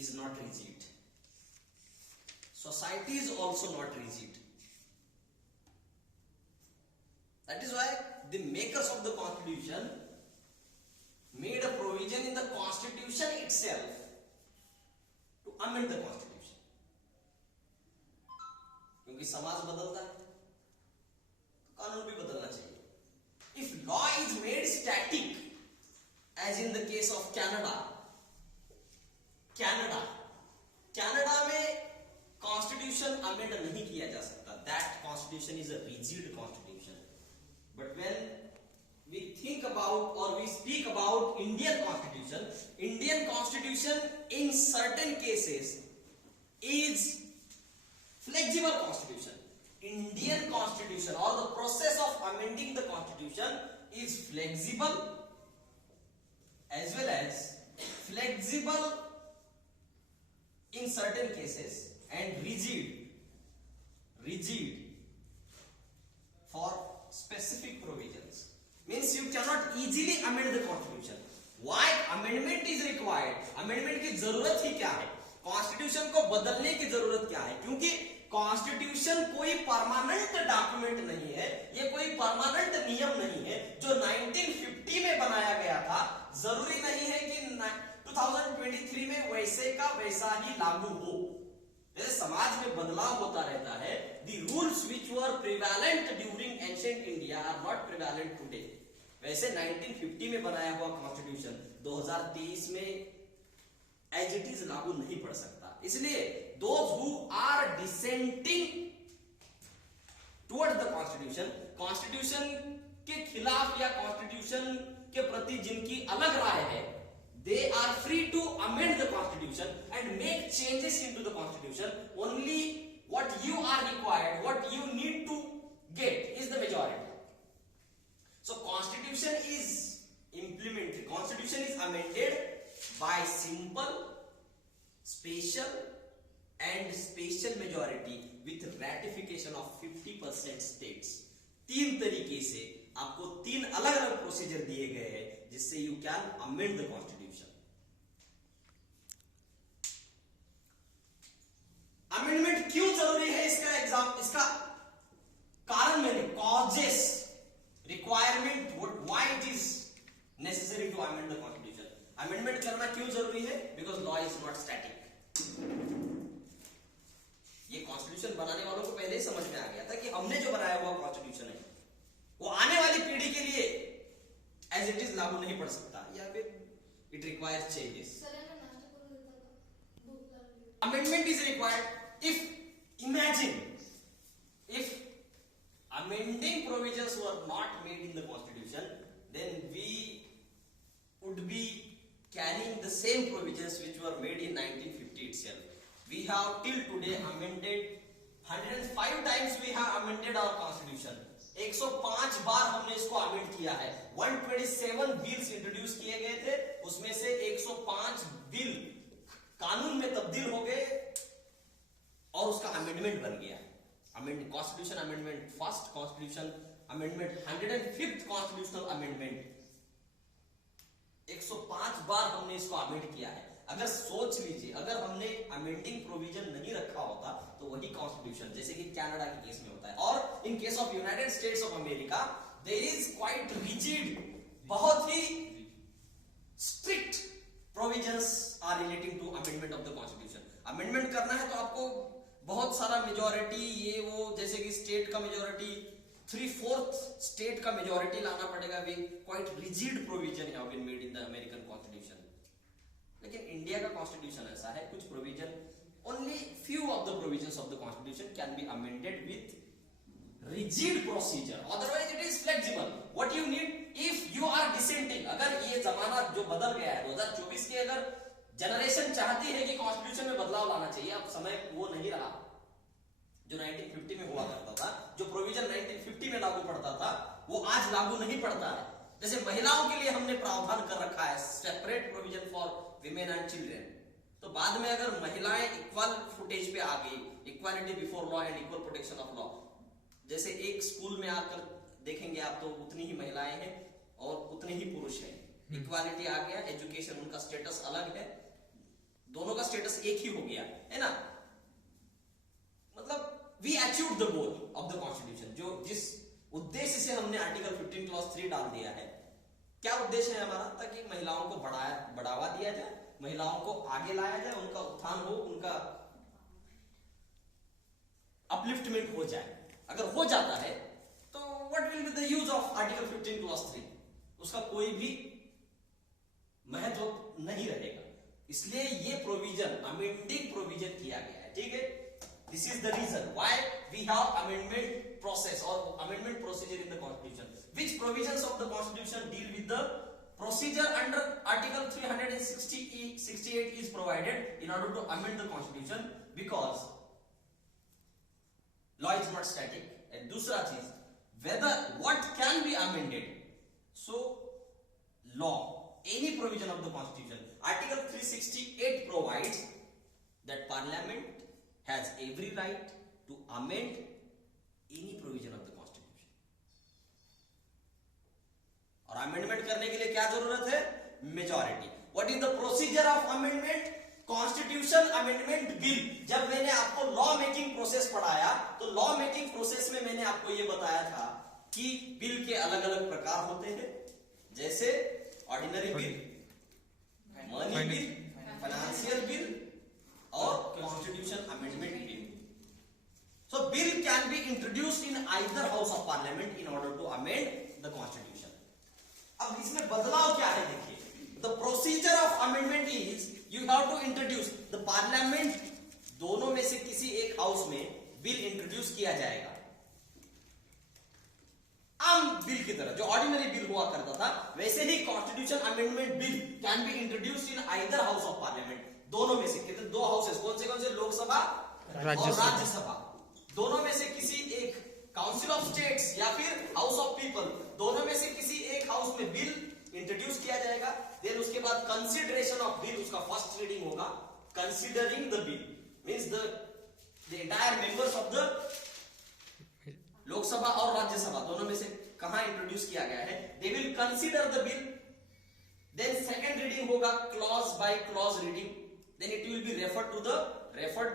is not rigid. Society is also not rigid. That is why the makers of the constitution made a provision in the constitution itself to amend the constitution. क्योंकि समाज बदलता है तो कानून भी बदलना चाहिए. If law is made static, as in the case of Canada में constitution amend नहीं किया जा सकता. That constitution is a rigid constitution. But when we think about or we speak about Indian constitution in certain cases is flexible constitution. Indian constitution or the process of amending the constitution is flexible as well as flexible in certain cases and rigid for specific provisions. Means you cannot easily amend the constitution. Why amendment is required? Amendment की जरूरत ही क्या है? Constitution को बदलने की जरूरत क्या है? क्योंकि कॉन्स्टिट्यूशन कोई परमानेंट डॉक्यूमेंट नहीं है, ये कोई परमानेंट नियम नहीं है जो 1950 में बनाया गया था. जरूरी नहीं है कि 2023 में वैसे का वैसा ही लागू हो. जैसे समाज में बदलाव होता रहता है. The rules which were prevalent during ancient India are not prevalent today. वैसे 1950 में बनाया हुआ कॉन्स्टिट्यूशन 2023 में एज इट इज लागू नहीं पड़ सकता. इसलिए those who are dissenting towards the constitution के खिलाफ या कॉन्स्टिट्यूशन के प्रति जिनकी अलग राय है, they are free to amend the constitution and make changes into the constitution. Only what you are required, what you need to get is the majority. So constitution is implemented, constitution is amended by simple, special and special majority with ratification of 50% states. 3 तरीके से आपको 3 अलग अलग procedure दिए गए हैं जिससे you can amend the constitution. Amendment क्यों जरूरी है इसका कारण मैंने causes requirement why it is necessary to amend the constitution. Amendment करना क्यों जरूरी है? Because law is not static. ये कॉन्स्टिट्यूशन बनाने वालों को पहले ही समझ में आ गया था कि हमने जो बनाया हुआ कॉन्स्टिट्यूशन है वो आने वाली पीढ़ी के लिए एज इट इज लागू नहीं पड़ सकता या फिर it requires changes. Amendment is required if imagine if amending provisions were not made in the constitution, then we would be carrying the same provisions which were made in 1950 itself. We have till today amended 105 times we have amended our constitution. 105 बार हमने इसको amend किया है. 127 bills introduce किए गए थे, उसमें से 105 bill कानून में तब्दील हो गए और उसका अमेंडमेंट बन गया. Constitution amendment, first constitution amendment, 105th constitutional amendment. 105 बार हमने इसको अमेंड किया है. अगर सोच लीजिए, अगर हमने अमेंडिंग प्रोविजन नहीं रखा होता तो वही कॉन्स्टिट्यूशन जैसे कि कनाडा के केस में होता है. और in case of United States of America there is quite rigid, बहुत ही strict provisions are relating to amendment of the constitution. Amendment करना है तो आपको बहुत सारा मेजॉरिटी, ये वो, जैसे कि स्टेट का मेजॉरिटी 3/4 स्टेट का मेजॉरिटी लाना पड़ेगा. वे quite rigid provision have been made in the American constitution. लेकिन इंडिया का कॉन्स्टिट्यूशन ऐसा है, कुछ provision, only few of the provisions of the constitution can be amended with rigid procedure, otherwise it is flexible. What you need if you are dissenting, अगर ये जमाना जो बदल गया है 2024 के, अगर जनरेशन चाहती है कि कॉन्स्टिट्यूशन में बदलाव लाना चाहिए, अब समय वो नहीं रहा जो 1950 में हुआ करता था. जो प्रोविजन 1950 में लागू पड़ता था वो आज लागू नहीं पड़ता है. जैसे महिलाओं के लिए हमने प्रावधान कर रखा है separate provision for women and children, तो बाद में अगर महिलाएं इक्वल फुटेज पे आ गई, equality before law and equal protection of law, जैसे एक स्कूल में आकर देखेंगे आप तो उतनी ही महिलाएं हैं और उतने ही पुरुष हैं. इक्वालिटी आ गया, एजुकेशन उनका स्टेटस अलग है, दोनों का स्टेटस एक ही हो गया है ना, मतलब we achieve the goal of the constitution. जो जिस उद्देश्य से हमने आर्टिकल 15 क्लॉज 3 डाल दिया है, क्या उद्देश्य है हमारा? ताकि महिलाओं को बढ़ावा दिया जाए, महिलाओं को आगे लाया जाए, उनका उत्थान हो, उनका अपलिफ्टमेंट हो जाए। अगर हो जाता है तो what will be the use of article 15 clause 3? उसका कोई भी महत्व नहीं रहेगा। इसलिए ये प्रोविजन, अमेंडिंग प्रोविजन किया गया है, ठीक है। This is the reason why we have amendment process और amendment procedure in the constitution. Which provisions of the constitution deal with the procedure under article 368 is provided in order to amend the constitution? Because law is not static. And दूसरा चीज, whether what can be amended, so law, any provision of the constitution, article 368 provides that parliament has every right to amend any provision of the constitution. और amendment करने के लिए क्या जरूरत है? Majority. What is the procedure of amendment? Constitution amendment bill. जब मैंने आपको लॉ मेकिंग प्रोसेस पढ़ाया तो लॉ मेकिंग प्रोसेस में मैंने आपको यह बताया था कि बिल के अलग अलग प्रकार होते हैं, जैसे ordinary bill, money bill, financial bill और constitution amendment bill. So bill can be introduced in either house of parliament in order to amend the constitution. अब इसमें बदलाव क्या है? देखिए, the procedure of amendment is you have to introduce the parliament, दोनों में से किसी एक हाउस में बिल इंट्रोड्यूस किया जाएगा। आम बिल की तरह जो ऑर्डिनरी बिल हुआ करता था, वैसे ही constitution amendment bill can be introduced in either house of parliament. दोनों में से, कितने? दो हाउसेस। कौन से? लोकसभा और राज्यसभा। दोनों में से किसी एक, काउंसिल ऑफ स्टेट्स या फिर हाउस ऑफ पीपल, दोनों में से किसी एक हाउस में बिल इंट्रोड्यूस किया जाएगा। देन उसके बाद कंसिडरेशन ऑफ बिल, उसका फर्स्ट रीडिंग होगा। Considering the bill means the entire members of the Lok Sabha और राज्यसभा, दोनों में से कहां इंट्रोड्यूस किया गया है, they will consider the bill. Then second reading होगा, clause by clause reading. Then it will be referred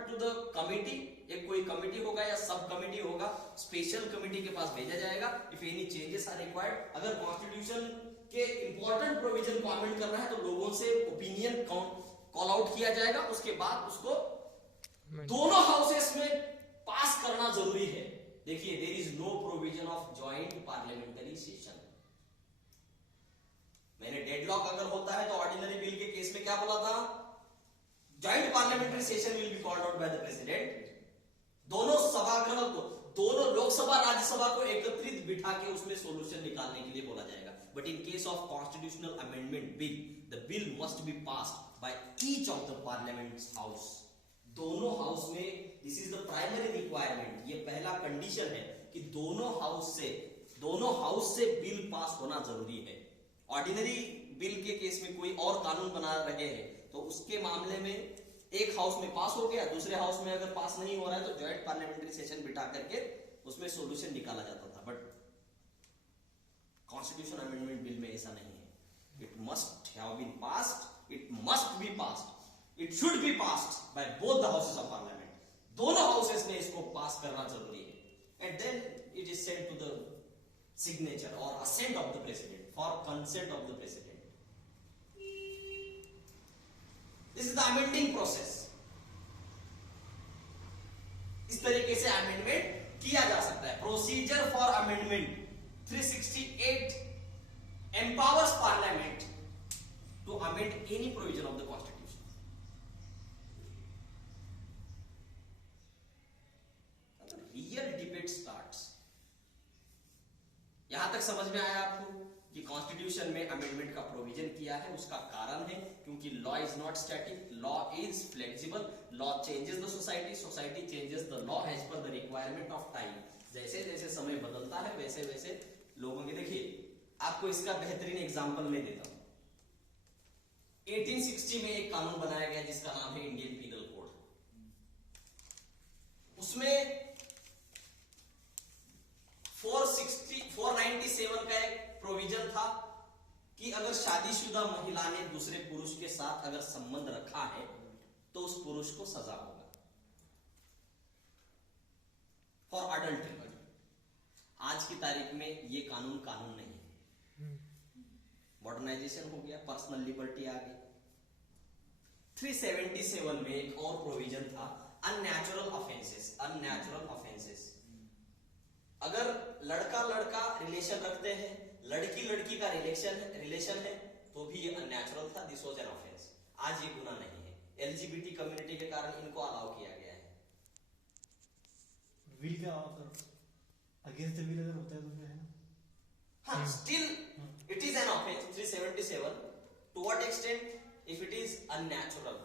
to the committee. एक कोई कमिटी होगा या सब कमिटी होगा, स्पेशल कमिटी के पास भेजा जाएगा। If any changes are required, अगर कॉन्स्टिट्यूशन के इंपॉर्टेंट प्रोविजन को अमेंड करना है तो लोगों से ओपिनियन कॉल आउट किया जाएगा। उसके बाद उसको दोनों हाउसेस में पास करना जरूरी है। देखिए, there is no provision of joint parliamentary session. मैंने डेडलॉक अगर होता है तो ऑर्डिनरी बिल के केस में क्या बोला था? Joint parliamentary session will be called out by the president. दोनों सभागृह को, दोनों लोकसभा राज्यसभा को एकत्रित बिठा के उसमें सॉल्यूशन निकालने के लिए बोला जाएगा। But in case of constitutional amendment bill, the bill must be passed by each of the parliament house. दोनों हाउस में, this is the primary requirement, ये पहला कंडीशन है कि दोनों हाउस से बिल पास होना जरूरी है। ऑर्डिनरी बिल के केस में कोई और कानून बना रहे हैं तो उसके मामले में एक हाउस में पास हो गया, दूसरे हाउस में अगर पास नहीं हो रहा है तो जॉइंट पार्लियामेंट्री सेशन बिठा करके उसमें सॉल्यूशन निकाला जाता था। बट कॉन्स्टिट्यूशन अमेंडमेंट बिल में ऐसा नहीं है। It must have been passed, it must be passed, it should be passed by both the houses of parliament. दोनों हाउसेस ने इसको पास करना जरूरी है। And then it is sent to the signature और assent of the president for consent of the president. This is the amending process. इस तरीके से अमेंडमेंट किया जा सकता है। Procedure for amendment 368 empowers parliament to amend any provision of the constitution. The real debate starts. यहां तक समझ में आया आपको कि कॉन्स्टिट्यूशन में अमेंडमेंट का प्रोविजन किया है? उसका कारण है क्योंकि law is not static, law is flexible, law changes the society, society changes the law as per the requirement of time. जैसे जैसे समय बदलता है वैसे वैसे लोगों के, देखिए आपको इसका बेहतरीन एग्जांपल मैं देता हूं। 1860 में एक कानून बनाया गया जिसका नाम है इंडियन पीनल कोड। उसमें 497 का एक प्रोविजन था कि अगर शादीशुदा महिला ने दूसरे पुरुष के साथ अगर संबंध रखा है तो उस पुरुष को सजा होगा फॉर अडल्ट्री। आज की तारीख में ये कानून नहीं है, मॉडर्नाइजेशन हो गया, पर्सनल लिबर्टी आ गई। 377 में एक और प्रोविजन था, अननेचुरल ऑफेंसेस। अननेचुरल ऑफेंसेस, अगर लड़का लड़का रिलेशन रखते हैं, लड़की लड़की का रिलेशन है तो भी ये अननेचुरल था, दिस वाज एन ऑफेंस। आज ये गुनाह नहीं है, एलजीबीटी कम्युनिटी के कारण इनको अलाउ किया गया है। विल क्या अगेंस्ट द विल अगर होता है तो फिर है ना, हाँ, still it is an offence 377 to what extent if it is unnatural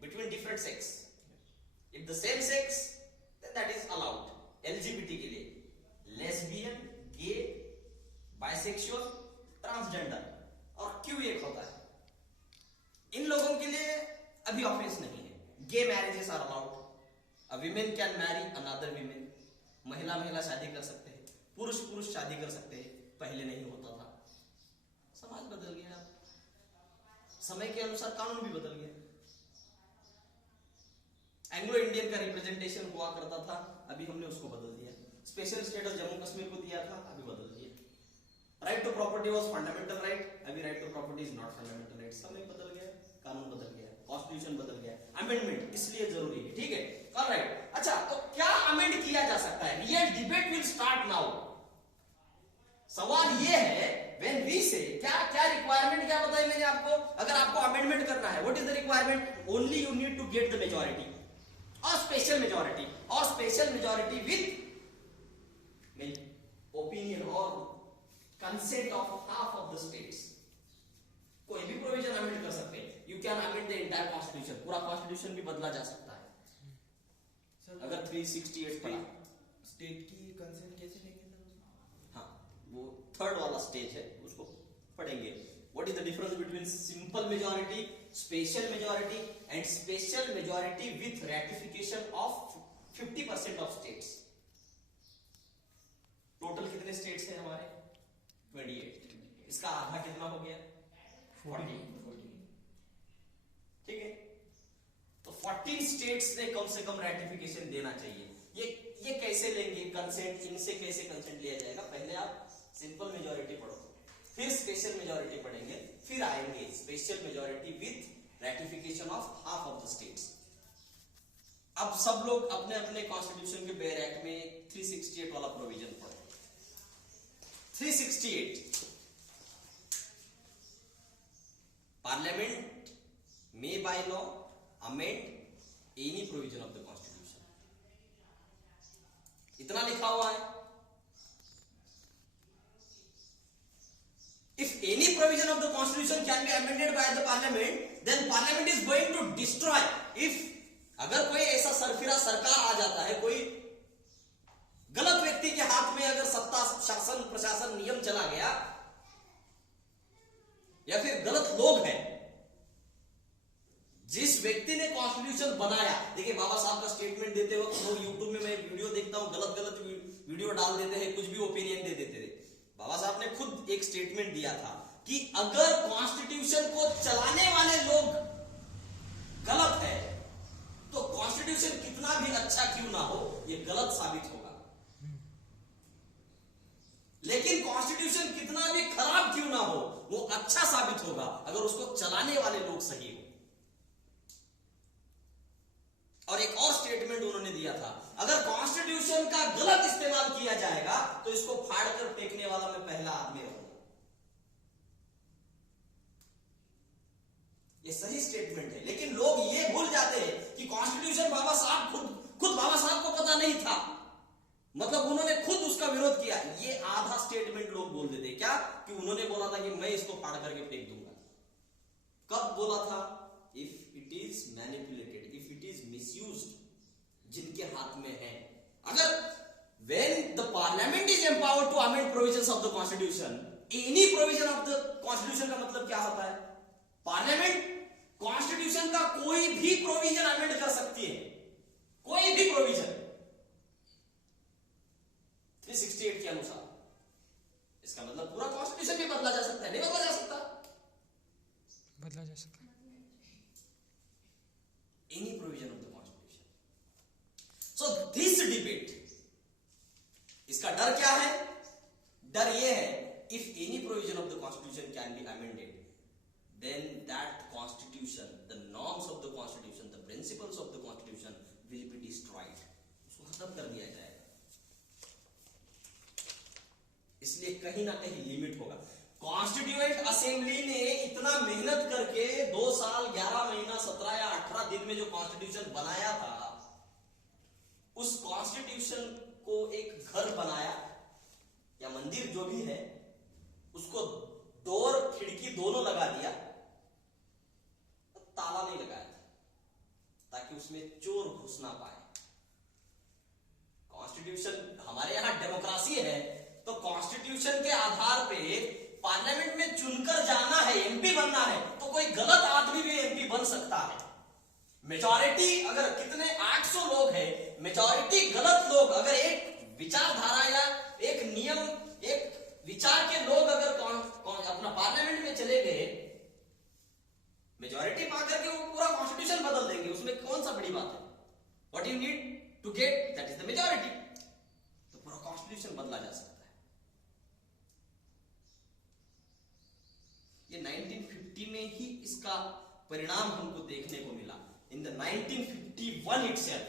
between different sex. If the same sex then that is allowed. LGBT के लिए लेस्बियन, गे, बाइसेक्सुअल, ट्रांसजेंडर और क्यू एक होता है, इन लोगों के लिए अभी ऑफेंस नहीं है। Gay marriages are allowed, a women can marry another women, महिला महिला शादी कर सकते हैं, पुरुष पुरुष शादी कर सकते हैं, पहले नहीं होता था। समाज बदल गया, समय के अनुसार कानून भी बदल गया। एंग्लो इंडियन का रिप्रेजेंटेशन हुआ करता था, अभी हमने उसको बदल दिया। स्पेशल स्टेटस जम्मू कश्मीर को दिया था, अभी बदल दिया। Right to property was fundamental right, अभी right to property is not fundamental right. समय बदल गया, कानून बदल गया, कॉन्स्टिट्यूशन बदल गया, अमेंडमेंट इसलिए जरूरी है। ठीक है, ऑलराइट। अच्छा, तो क्या अमेंड किया जा सकता है? Real debate will start now. सवाल ये है, व्हेन वी से क्या रिक्वायरमेंट क्या बताई मैंने आपको? अगर आपको अमेंडमेंट करना है, what is the requirement? Only you need to get the majority और स्पेशल मेजॉरिटी, और स्पेशल मेजॉरिटी विद ओपिनियन और consent of half of the states. कोई भी प्रोविजन अमेंड कर सकते हैं। You can amend the entire constitution, पूरा constitution भी बदला जा सकता है अगर 368 पढ़ा। स्टेट की कंसेंट कैसे लेंगे सर? हाँ, वो थर्ड वाला स्टेज है, उसको पढ़ेंगे। What is the difference between simple majority, special majority and special majority with ratification of 50% of states. Total कितने स्टेट्स हैं हमारे? 28। इसका आधा कितना हो गया? 40। ठीक है, तो 14 स्टेट्स ने कम से कम रैटिफिकेशन देना चाहिए। ये कैसे लेंगे कंसेंट? इनसे कैसे कंसेंट लिया जाएगा? पहले आप सिंपल मेजॉरिटी पढ़ो, फिर स्पेशल मेजॉरिटी पढ़ेंगे, फिर आएंगे special majority with ratification of half of the states. अब सब लोग अपने अपने कॉन्स्टिट्यूशन के बेयर एक्ट में 368 वाला प्रोविजन पढ़ो। 368, parliament may by law amend any provision of the constitution, इतना लिखा हुआ है। if any provision of the constitution can be amended by the parliament, then parliament is going to destroy। if अगर कोई ऐसा सरफिरा सरकार आ जाता है, कोई गलत व्यक्ति के हाथ में अगर सत्ता, शासन, प्रशासन, नियम चला गया, या फिर गलत लोग हैं, जिस व्यक्ति ने कॉन्स्टिट्यूशन बनाया, देखिए बाबा साहब का स्टेटमेंट देते वक्त लोग यूट्यूब में, मैं वीडियो देखता हूं, गलत गलत वीडियो डाल देते हैं, कुछ भी ओपिनियन दे देते थे। बाबा साहब ने खुद एक स्टेटमेंट दिया था कि अगर कॉन्स्टिट्यूशन को चलाने वाले लोग गलत है तो कॉन्स्टिट्यूशन कितना भी अच्छा क्यों ना हो, यह गलत साबित होगा। लेकिन कॉन्स्टिट्यूशन कितना भी खराब क्यों ना हो, वो अच्छा साबित होगा अगर उसको चलाने वाले लोग सही हो। और एक और स्टेटमेंट उन्होंने दिया था, अगर कॉन्स्टिट्यूशन का गलत इस्तेमाल किया जाएगा तो इसको फाड़कर फेंकने वाला मैं पहला आदमी रहूंगा। ये सही स्टेटमेंट है, लेकिन लोग ये भूल जाते हैं कि कॉन्स्टिट्यूशन बाबा साहब खुद बाबा साहब को पता नहीं था, मतलब उन्होंने खुद उसका विरोध किया। ये आधा स्टेटमेंट लोग बोल देते, क्या कि उन्होंने बोला था कि मैं इसको फाड़ करके फेंक दूंगा। कब बोला था? If it is manipulated, if it is misused, जिनके हाथ में है। अगर when the parliament is empowered to amend provisions of the constitution, any provision of the constitution का मतलब क्या होता है? पार्लियामेंट कॉन्स्टिट्यूशन का कोई भी प्रोविजन अमेंड कर सकती है, कोई भी प्रोविजन 368 के अनुसार। इसका मतलब पूरा कॉन्स्टिट्यूशन भी बदला जा सकता है? नहीं बदला जा सकता। बदला जा सकता है। any provision of the constitution. So this debate, इसका डर क्या है? डर ये है, if any provision of the constitution can be amended, then that constitution, the norms of the constitution, the principles of the constitution will be destroyed. उसको खत्म कर दिया जाएगा. इसलिए कहीं ना कहीं लिमिट होगा. कॉन्स्टिट्यूएंट असेंबली ने इतना मेहनत करके 2 साल 11 महीना 17 या 18 दिन में जो कॉन्स्टिट्यूशन बनाया था, उस कॉन्स्टिट्यूशन को एक घर बनाया या मंदिर जो भी है, उसको डोर खिड़की दोनों लगा दिया, ताला नहीं लगाया था ताकि उसमें चोर घुस ना पाए. कॉन्स्टिट्यूशन, हमारे यहां डेमोक्रेसी है, तो कॉन्स्टिट्यूशन के आधार पे पार्लियामेंट में चुनकर जाना है, एमपी बनना है, तो कोई गलत आदमी भी एमपी बन सकता है. मेजॉरिटी अगर कितने 800 लोग हैं, मेजॉरिटी गलत लोग अगर एक विचारधारा या एक नियम, एक विचार के लोग अगर अपना पार्लियामेंट में चले गए, मेजॉरिटी पाकर के वो पूरा कॉन्स्टिट्यूशन बदल देंगे, उसमें कौन सा बड़ी बात है? What you need to get that is the majority. तो पूरा कॉन्स्टिट्यूशन बदला जा सकता है. ये 1950 में ही इसका परिणाम हमको देखने को मिला. In the 1951 itself,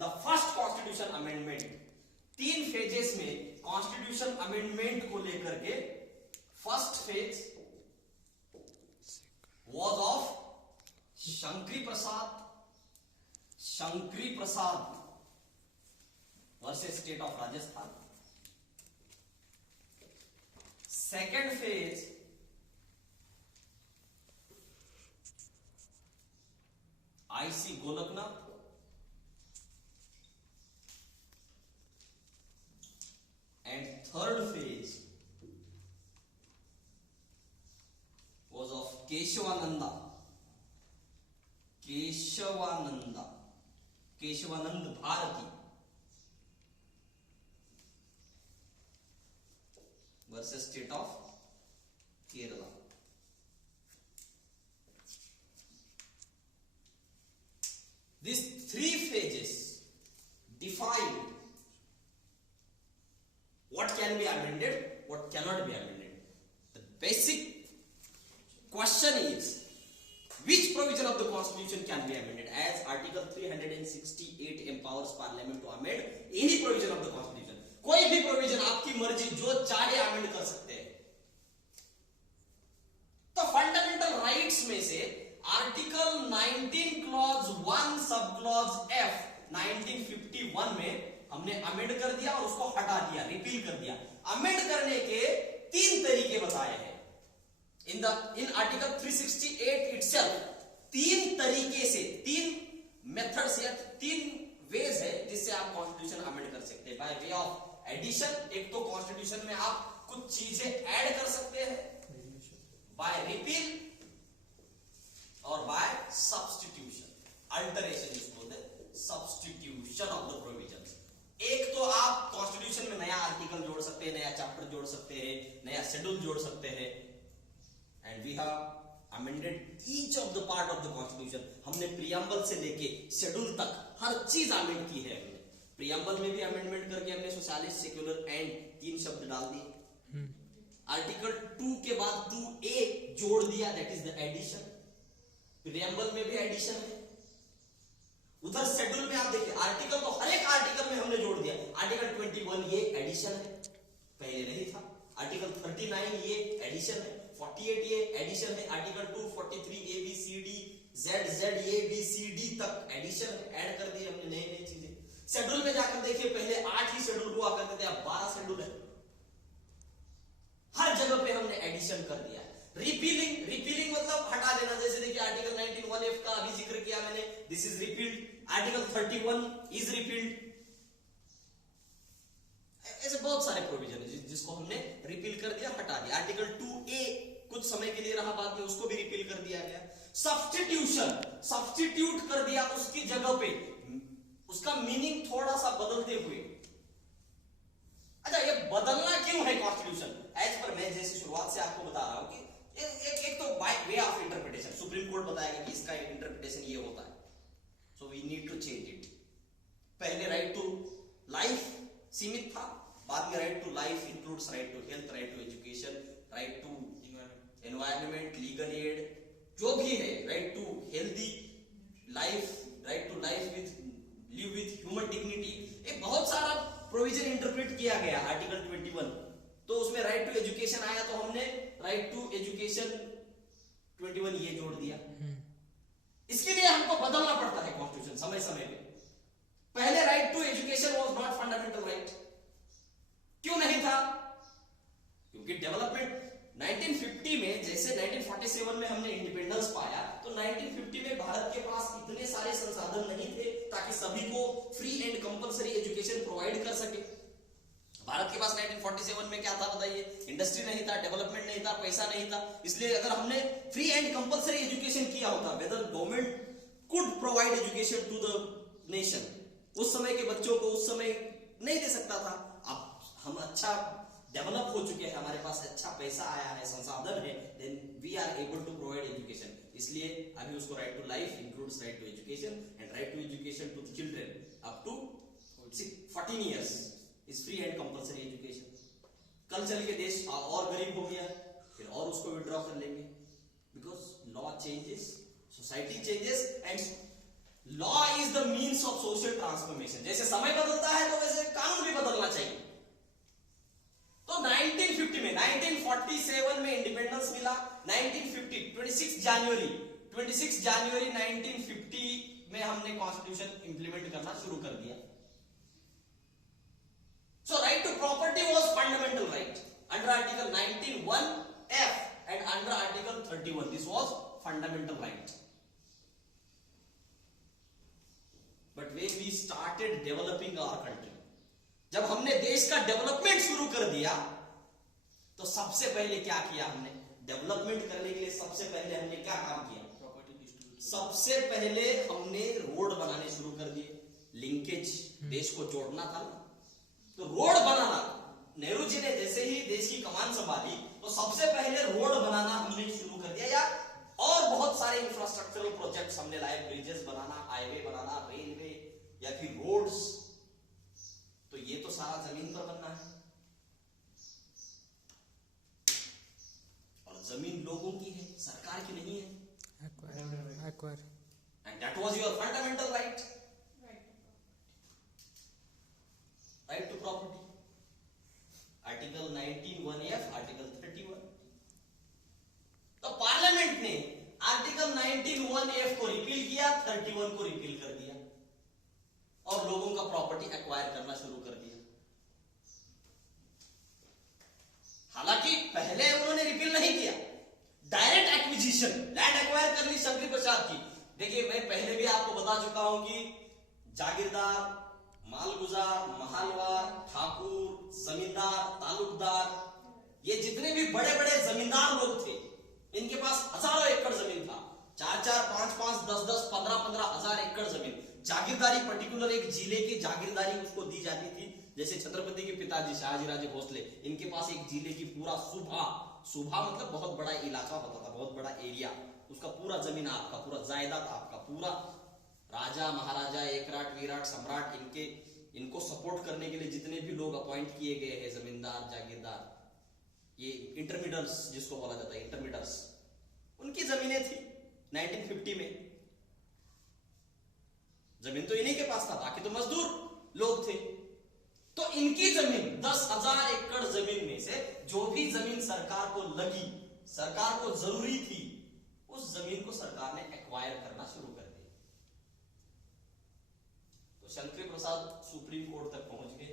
the first constitution amendment, 3 phases में कॉन्स्टिट्यूशन अमेंडमेंट को लेकर के first phase was of Shankari Prasad versus state of Rajasthan. Second phase IC Golaknath, and third phase was of Kesavananda Bharati versus state of Kerala. These 3 phases define what can be amended, what cannot be amended. The basic question is, which provision of the constitution can be amended? As article 368 empowers parliament to amend any provision of the constitution. कोई भी provision आपकी मर्जी जो चाहे amend कर सकते हैं. तो फंडामेंटल राइट्स में से article 19 clause 1 sub clause F 1951 में हमने अमेंड कर दिया और उसको हटा दिया, रिपील कर दिया. अमेंड करने के 3 तरीके बताए हैं. इन आर्टिकल 368 itself 3 तरीके से, 3 मेथड्स या 3 वेज है जिससे आप कॉन्स्टिट्यूशन अमेंड कर सकते हैं. बाय वे ऑफ एडिशन, एक तो कॉन्स्टिट्यूशन में आप कुछ चीजें ऐड कर सकते हैं, बाय रिपील और बाय सब्स्टिट्यूशन, अल्टरेशन जिसको बोलते हैं, सब्स्टिट्यूशन ऑफ द प्रोविजंस. एक तो आप कॉन्स्टिट्यूशन में नया आर्टिकल जोड़ सकते हैं, नया चैप्टर जोड़ सकते हैं, नया शेड्यूल जोड़ सकते हैं. And we have amended each of the part of the constitution. हमने प्रियम्बल से लेके शेड्यूल तक हर चीज अमेंड की है. हमने प्रियम्बल में भी अमेंडमेंट करके हमने सोशलिस्ट, सेक्युलर एंड 3 शब्द डाल दिए. आर्टिकल 2 के बाद 2A जोड़ दिया, that is the addition. Preamble में भी एडिशन है. उधर शेड्यूल में आप देखिए आर्टिकल तो हर एक आर्टिकल में हमने जोड़ दिया. आर्टिकल 21 ये एडिशन है, पहले नहीं था. आर्टिकल 39 ये एडिशन है. 48 ये एडिशन है. आर्टिकल 243 ABCD ZZ ABCD तक एडिशन है, ऐड कर दिए हमने नई चीजें. शेड्यूल में जाकर देखिए, पहले 8 ही शेड्यूल हुआ करते थे, अब 12 शेड्यूल है. हर जगह पे हमने एडिशन कर दिया. रिपीलिंग मतलब हटा देना. जैसे देखिए आर्टिकल 19(1)(f) का अभी जिक्र किया मैंने, this is repealed. Article 31 is repealed. ऐसे बहुत सारे प्रोविजन है जिसको हमने रिपील कर दिया, हटा दिया. आर्टिकल 2A कुछ समय के लिए रहा, बाद में उसको भी रिपील कर दिया गया. सब्स्टिट्यूशन, सब्स्टिट्यूट कर दिया उसकी जगह पे, उसका मीनिंग थोड़ा सा बदलते हुए. अच्छा, ये बदलना क्यों है कॉन्स्टिट्यूशन? एज पर मैं जैसे शुरुआत से आपको बता रहा हूं कि एक तो by way of interpretation. Supreme court बताएगा कि इसका इंटरप्रिटेशन ये होता है. So we need to change it. पहले राइट टू लाइफ सीमित था, बाद में right to life includes right to health, right to education, right to environment, legal aid, जो भी है, right to healthy life, right to life with live with human dignity, एक बहुत सारा प्रोविजन इंटरप्रेट किया गया आर्टिकल 21। तो उसमें राइट टू एजुकेशन आया तो हमने राइट टू एजुकेशन 21 ये जोड़ दिया। इसके लिए हमको बदलना पड़ता है कॉन्स्टिट्यूशन समय समय पे। पहले right to education was not fundamental right. क्यों नहीं था? क्योंकि डेवलपमेंट 1950 में, जैसे 1947 में हमने इंडिपेंडेंस पाया, तो 1950 में भारत के पास इतने सारे संसाधन नहीं थे ताकि सभी को free and compulsory education provide कर सके। भारत के पास 1947 में क्या था बताइए? इंडस्ट्री नहीं था, डेवलपमेंट नहीं था, पैसा नहीं था। इसलिए अगर हमने फ्री एंड कंपलसरी एजुकेशन किया होता, whether government could provide education to the nation, उस समय के बच्चों को उस समय नहीं दे सकता था। अब हम अच्छा डेवलप हो चुके हैं, हमारे पास अच्छा पैसा आया है, संसाधन है, then we are able to provide education. इसलिए अभी उसको right to life includes right to education and right to education to children up to 14 years is free and compulsory education. कल चल के देश और गरीब हो गया, फिर और उसको विड्रॉ कर लेंगे, because law changes, society changes and law is the means of social transformation. जैसे समय बदलता है तो वैसे कानून भी बदलना चाहिए। तो 1950 में, 1947 में इंडिपेंडेंस मिला, 1950 26 जनवरी 1950 में हमने कॉन्स्टिट्यूशन इंप्लीमेंट करना शुरू कर दिया। So right to property was fundamental right under article 19(1)(f and under article 31 this was fundamental right. But when we started developing our country, जब हमने देश का डेवलपमेंट शुरू कर दिया, तो सबसे पहले क्या किया हमने? डेवलपमेंट करने के लिए सबसे पहले हमने क्या काम किया? सबसे पहले हमने रोड बनाने शुरू कर दिए। लिंकेज, देश को जोड़ना था ना, तो रोड बनाना। नेहरू जी ने जैसे ही देश की कमान संभाली तो सबसे पहले रोड बनाना हमने शुरू कर दिया, या और बहुत सारे इंफ्रास्ट्रक्चरल प्रोजेक्ट्स हमने लाए, ब्रिजेस बनाना, हाईवे बनाना, रेलवे या फिर रोड्स। तो ये तो सारा जमीन पर बनना है, और जमीन लोगों की है, सरकार की नहीं है। And that was your fundamental right. Right to property. Article 19(1)(f), Article 31। तो पार्लियामेंट ने आर्टिकल 19(1)(f) को रिपील किया, 31 को रिपील कर दिया, और लोगों का प्रॉपर्टी एक्वायर करना शुरू कर दिया। हालांकि पहले उन्होंने रिपील नहीं किया, डायरेक्ट एक्विजिशन, लैंड एक्वायर कर ली शंकर प्रसाद की। देखिए, मैं पहले भी आपको बता चुका हूं कि जागीरदार, मालगुजार, महालवार, ठाकुर, जमींदार, तालुकदार, ये जितने भी बड़े बड़े जमींदार लोग थे, इनके पास हजारों एकड़ जमीन था, 4-4, 5-5, 10-10, 15-15 हजार एकड़ जमीन। जागीरदारी पर्टिकुलर एक जिले की जागीरदारी उसको दी जाती थी। जैसे छत्रपति के पिताजी शहाजी राजे भोसले, इनके पास एक जिले की पूरा सूबा मतलब बहुत बड़ा इलाका होता था, बहुत बड़ा एरिया, उसका पूरा जमीन आपका, पूरा जायदाद आपका, पूरा राजा महाराजा, एकराट विराट सम्राट, इनको सपोर्ट करने के लिए जितने भी लोग अपॉइंट किए गए हैं, जमींदार, जागीरदार, ये इंटरमीडियर्स जिसको बोला जाता है, इंटरमीडियर्स, उनकी जमीनें थी। 1950 में जमीन तो इन्हीं के पास था, बाकी तो मजदूर लोग थे। तो इनकी जमीन 10,000 एकड़ जमीन में से जो भी जमीन सरकार को लगी, सरकार को जरूरी थी, उस जमीन को सरकार ने एक्वायर करना शुरू कर दिया। तो शंकर प्रसाद सुप्रीम कोर्ट तक पहुंच गए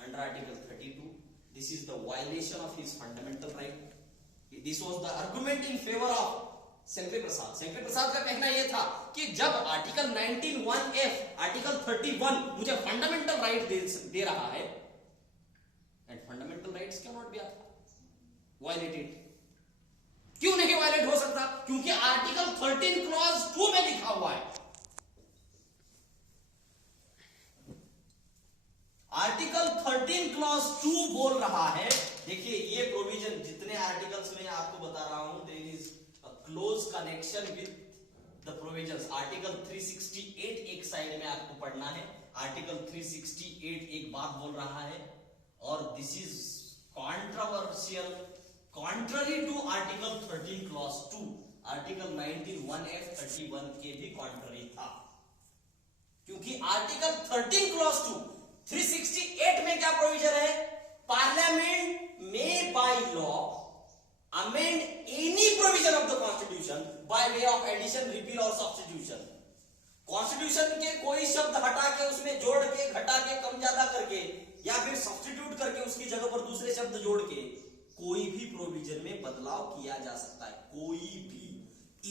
under article 32। This is the violation of his fundamental right. This was the argument in favour of Shankar Prasad. Shankar Prasad का कहना यह था कि जब आर्टिकल 19(1)(f), आर्टिकल 31 मुझे फंडामेंटल राइट दे रहा है, and fundamental rights can not B violated. क्यों नहीं वायलेट हो सकता? क्योंकि आर्टिकल 13 क्लॉज 2 में लिखा हुआ है, आर्टिकल 13 क्लॉज 2 बोल रहा है। देखिए, ये प्रोविजन जितने आर्टिकल्स में आपको बता रहा हूं, there is a close connection with the provisions, article 368 एक साइड में आपको पढ़ना है। आर्टिकल 368 एक बात बोल रहा है और this is controversial, contrary to article 13 clause 2, article 19 1F 31 के भी कॉन्ट्ररी था, क्योंकि आर्टिकल 13 क्लॉज 2 368 में क्या प्रोविजन है? पार्लियामेंट में by law amend any provision of the constitution by way of addition, repeal or substitution। Constitution के कोई शब्द हटा के उसमें जोड़ के, घटा के, कम ज्यादा करके या फिर सब्स्टिट्यूट करके उसकी जगह पर दूसरे शब्द जोड़ के कोई भी प्रोविजन में बदलाव किया जा सकता है। कोई भी,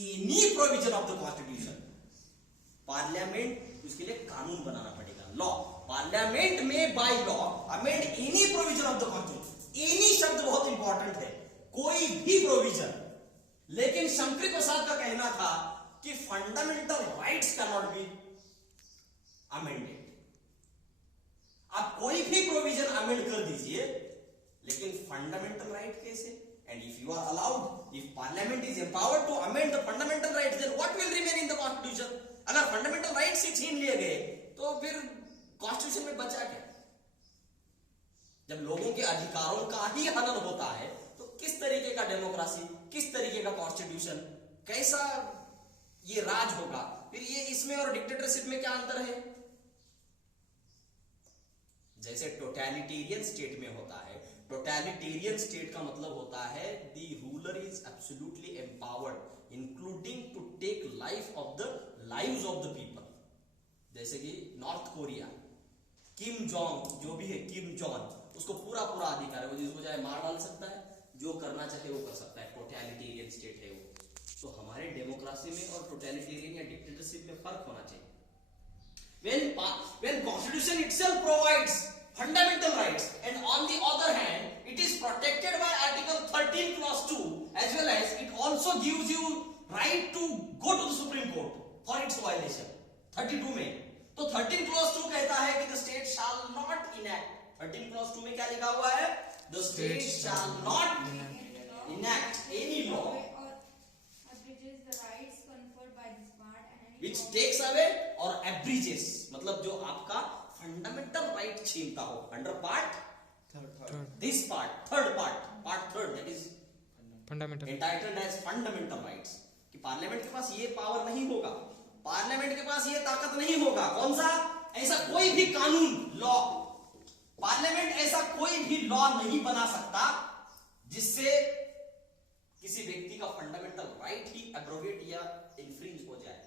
any provision of the constitution, parliament उसके लिए कानून बनाना पड़ेगा, लॉ। पार्लियामेंट में by law amend any provision of the constitution. Any शब्द बहुत इंपॉर्टेंट है, कोई भी प्रोविजन। लेकिन शंकरी प्रसाद का कहना था कि fundamental rights can not be amended. आप कोई भी प्रोविजन अमेंड कर दीजिए, लेकिन फंडामेंटल राइट कैसे? And if you are allowed, if parliament is empowered to amend the fundamental rights, then what will remain in the constitution? अगर fundamental rights ही छीन लिए गए तो फिर कॉन्स्टिट्यूशन में बचा क्या? जब लोगों के अधिकारों का ही हनन होता है तो किस तरीके का डेमोक्रेसी, किस तरीके का कॉन्स्टिट्यूशन, कैसा ये राज होगा? फिर ये इसमें और डिक्टेटरशिप में क्या अंतर है? जैसे टोटलिटेरियन स्टेट में होता है, टोटलिटेरियन स्टेट का मतलब होता है the ruler is absolutely empowered including to take life of the lives of the people. जैसे कि नॉर्थ कोरिया, किम जोंग जो भी है, किम जॉन, उसको पूरा पूरा अधिकार है, वो जिसको चाहे मार डाल सकता है, जो करना चाहे वो कर सकता है। टोटलिटेरियन स्टेट है वो। तो हमारे डेमोक्रेसी में और टोटलिटेरियन या डिक्टेटरशिप में फर्क होना चाहिए। when constitution itself provides fundamental rights and on the other hand it is protected by article 13 clause 2, as well as it also gives you right to go to the supreme court for its violation 32 में। तो 13 clause 2 कहता है कि the state shall not enact, 13 clause 2 में क्या लिखा हुआ है? The state shall not enact any law which takes away or abridges, मतलब जो आपका फंडामेंटल राइट छीनता हो। Under part this part, third part third, that is fundamental, entitled as fundamental rights. कि पार्लियामेंट के पास ये पावर नहीं होगा, पार्लियामेंट के पास ये ताकत नहीं होगा। कौन सा? ऐसा कोई भी कानून, लॉ, पार्लियामेंट ऐसा कोई भी लॉ नहीं बना सकता जिससे किसी व्यक्ति का फंडामेंटल राइट ही एब्रोगेट या इन्फ्रिंज हो जाए।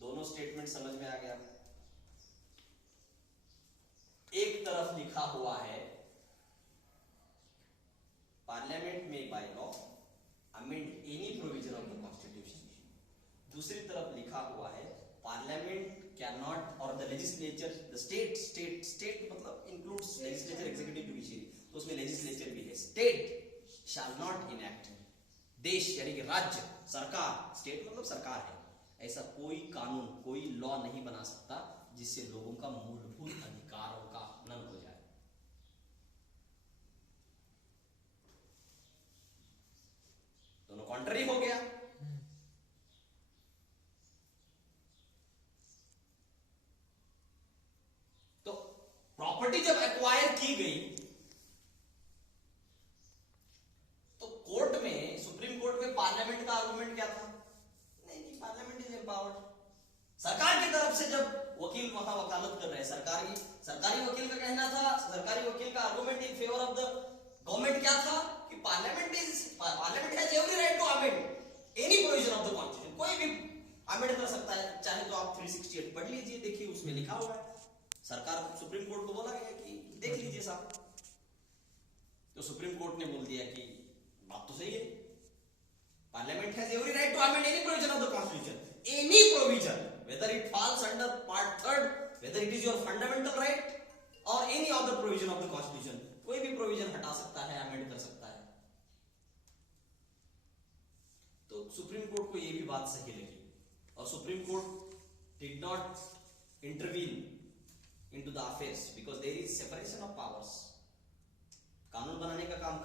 दोनों स्टेटमेंट समझ में आ गया? एक तरफ लिखा हुआ है पार्लियामेंट में by law amend any provision of the constitution, दूसरी तरफ लिखा हुआ है पार्लियामेंट कैन नॉट और द लेजिस्लेचर, द स्टेट मतलब इंक्लूड्स लेजिस्लेचर, एग्जीक्यूटिव, जुडिशरी, तो उसमें लेजिस्लेचर भी है। स्टेट शैल नॉट इनैक्ट, देश यानी कि राज्य, सरकार, स्टेट मतलब सरकार है, ऐसा कोई कानून, कोई लॉ नहीं बना सकता जिससे लोगों का मूलभूत अधिकारों का हनन हो जाए। दोनों कॉन्ट्ररी हो गया। तो प्रॉपर्टी जब एक्वायर की गई तो कोर्ट में, सुप्रीम कोर्ट में पार्लियामेंट का आर्गुमेंट क्या था? Parliament is empowered. सरकार की तरफ से जब वकील वहां वकालत कर रहे हैं, सरकारी वकील का कहना था, सरकारी वकील का argument in favour of the government क्या था? कि parliament has every right to amend any provision of the constitution. कोई भी अमेंड कर सकता है, चाहे तो आप 368 पढ़ लीजिए, देखिए उसमें लिखा हुआ है। सरकार, सुप्रीम कोर्ट को बोला गया कि देख लीजिए साहब, तो सुप्रीम कोर्ट ने बोल दिया कि बात तो सही है, Parliament has every right to amend any provision of the Constitution. Any provision, whether it falls under part 3rd, whether it is your fundamental right or any other provision of the Constitution, कोई भी provision हटा सकता है, amend कर सकता है। तो supreme court को ये भी बात सही लगी और supreme court did not intervene into the affairs because there is separation of powers. कानून बनाने का काम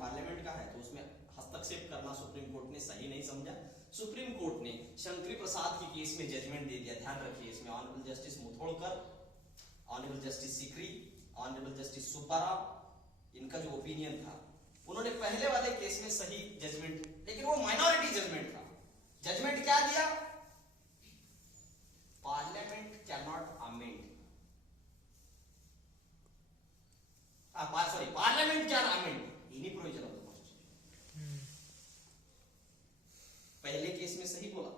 पार्लियामेंट का है, तो उसमें हस्तक्षेप करना सुप्रीम कोर्ट ने सही नहीं समझा। सुप्रीम कोर्ट ने शंकरी प्रसाद के केस में जजमेंट दे दिया। ध्यान रखिए, इसमें honourable justice Mudholkar, honourable justice Sikri, honourable justice Subbarao, इनका जो ओपिनियन था, उन्होंने पहले वाले केस में सही जजमेंट, लेकिन वो माइनॉरिटी जजमेंट था। जजमेंट क्या दिया? Parliament can not amend, parliament can amend any provision of the constitution. पहले केस में सही बोला,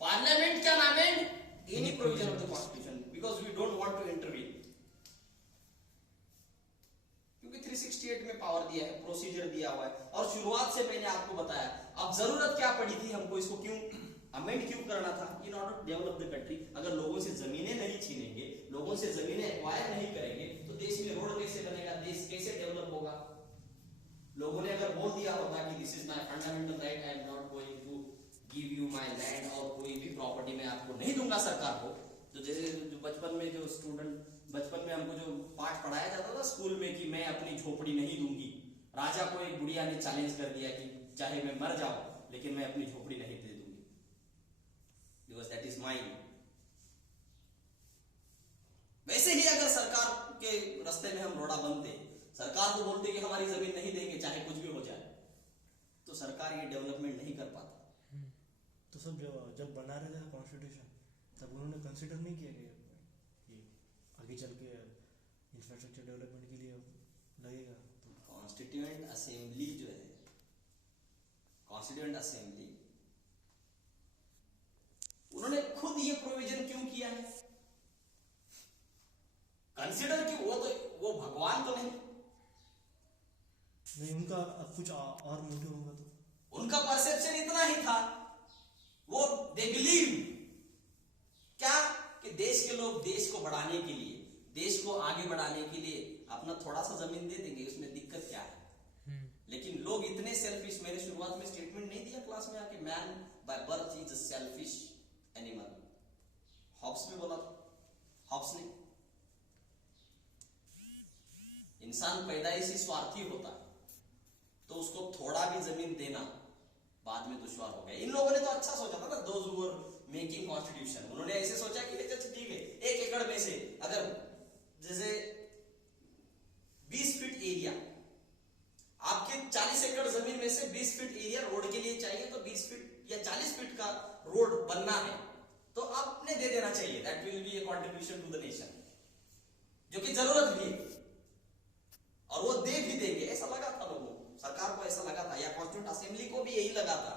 parliament can amend any provision of the constitution because we don't want to intervene, क्योंकि 368 में पावर दिया है, प्रोसीजर दिया हुआ है। और शुरुआत से मैंने आपको बताया, अब जरूरत क्या पड़ी थी हमको, इसको क्यों अमेंड क्यों करना था? In order to develop the country. अगर लोगों से जमीनें नहीं छीनेंगे, लोगों से जमीनें एक्वायर नहीं करेंगे, तो देश में रोड कैसे बनेगा, देश कैसे डेवलप होगा? लोगों ने अगर बोल दिया होगा कि this is my fundamental right, I am not going to give you my land, और कोई भी प्रॉपर्टी मैं आपको नहीं दूंगा सरकार को। तो जैसे जो बचपन में जो स्टूडेंट, बचपन में हमको जो पाठ पढ़ाया जाता था स्कूल में कि मैं अपनी झोपड़ी नहीं दूंगी, राजा को एक बुढ़िया ने चैलेंज कर दिया कि चाहे मैं मर जाऊं लेकिन मैं अपनी झोपड़ी नहीं दे दूंगी, बिकॉज दैट इज माइन। वैसे ही अगर सरकार के रास्ते में हम रोड़ा बनते, सरकार को बोलते कि हमारी जमीन नहीं देंगे चाहे कुछ भी हो जाए, तो सरकार ये डेवलपमेंट नहीं कर पाता। तो सब जब बना रहे थे कॉन्स्टिट्यूशन, तब उन्होंने कंसिडर नहीं किया कि आगे चल के इंफ्रास्ट्रक्चर डेवलपमेंट के लिए लगेगा। तो कॉन्स्टिट्यूएंट असेंबली जो है, कॉन्स्टिट्यूएंट असेंबली, उन्होंने खुद ये प्रोविजन क्यों किया है? कंसिडर कि वो भगवान तो नहीं, उनका कुछ और मोटिव होगा। तो उनका परसेप्शन इतना ही था, वो दे बिलीव क्या कि देश के लोग देश को बढ़ाने के लिए, देश को आगे बढ़ाने के लिए अपना थोड़ा सा जमीन दे देंगे, उसमें दिक्कत क्या है? लेकिन लोग इतने सेल्फिश, मैंने शुरुआत में स्टेटमेंट नहीं दिया क्लास में आके, man by birth is a selfish animal, Hobbes में बोला था, हॉब्स ने, इंसान पैदाइशी स्वार्थी होता है, तो उसको थोड़ा भी जमीन देना बाद में दुश्वार हो गया। इन लोगों ने तो अच्छा सोचा था ना, those who were making constitution, उन्होंने ऐसे सोचा कि ठीक है 1 एकड़ में से अगर जैसे 20 फीट एरिया, आपके 40 एकड़ जमीन में से 20 फीट एरिया रोड के लिए चाहिए, तो 20 फीट या 40 फीट का रोड बनना है तो आपने दे देना चाहिए, that will be a contribution to the nation, जो कि जरूरत भी है और वो दे भी देंगे, ऐसा लगा था लोगों को, सरकार को ऐसा लगा था, या कॉन्स्टिट्यूएंट असेंबली को भी यही लगा था।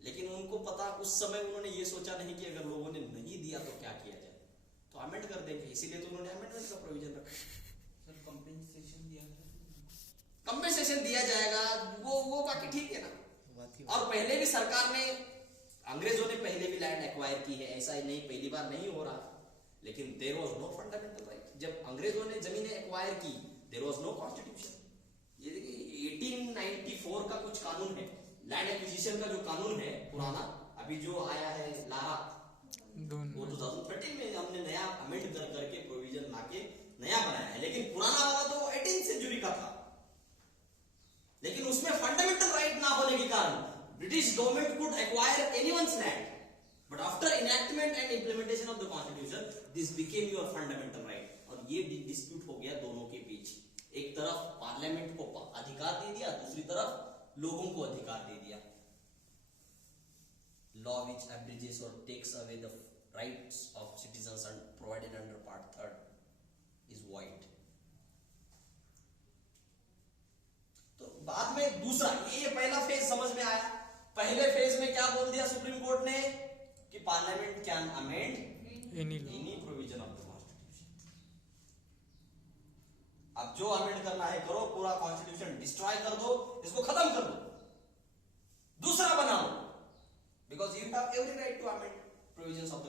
लेकिन उनको पता, उस समय उन्होंने ये सोचा नहीं कि अगर लोगों ने नहीं दिया तो क्या किया जाए, तो अमेंड कर देंगे, इसीलिए तो उन्होंने अमेंडमेंट का प्रोविजन रखा। सर कंपेंसेशन दिया था, कंपेंसेशन दिया जाएगा, वो बाकी ठीक है ना। और पहले भी सरकार ने, अंग्रेजों ने पहले भी लैंड एक्वायर की है, ऐसा ही नहीं, पहली बार नहीं हो रहा, लेकिन there was no fundamental right. जब अंग्रेजों ने जमीनें एक्वायर की, देयर वाज नो कॉन्स्टिट्यूशन। ये देखिए 1894 का कुछ कानून है, लैंड एक्विजिशन का जो कानून है पुराना, अभी जो आया है लारा, वो 2013 में हमने नया अमेंड कर करके प्रोविजन लाके नया बनाया है, लेकिन पुराना वाला तो 18th सेंचुरी का था। लेकिन उसमें फंडामेंटल राइट ना होने के कारण British government could acquire anyone's land, but after enactment and implementation of the constitution this became your fundamental right. और ये डिस्प्यूट हो गया दोनों के बीच, एक तरफ पार्लियामेंट को अधिकार दे दिया, दूसरी तरफ लोगों को अधिकार दे दिया। Law which abridges or takes away the rights of citizens and provided under part 3 is void। तो बाद में दूसरा, ये पहला फेज समझ में आया। पहले फेज में क्या बोल दिया सुप्रीम कोर्ट ने कि parliament can amend any provision of the constitution. अब जो अमेंड करना है करो, पूरा कॉन्स्टिट्यूशन डिस्ट्रॉय कर दो, इसको खत्म कर दो, दूसरा बना लो, because you have every right to amend provisions of the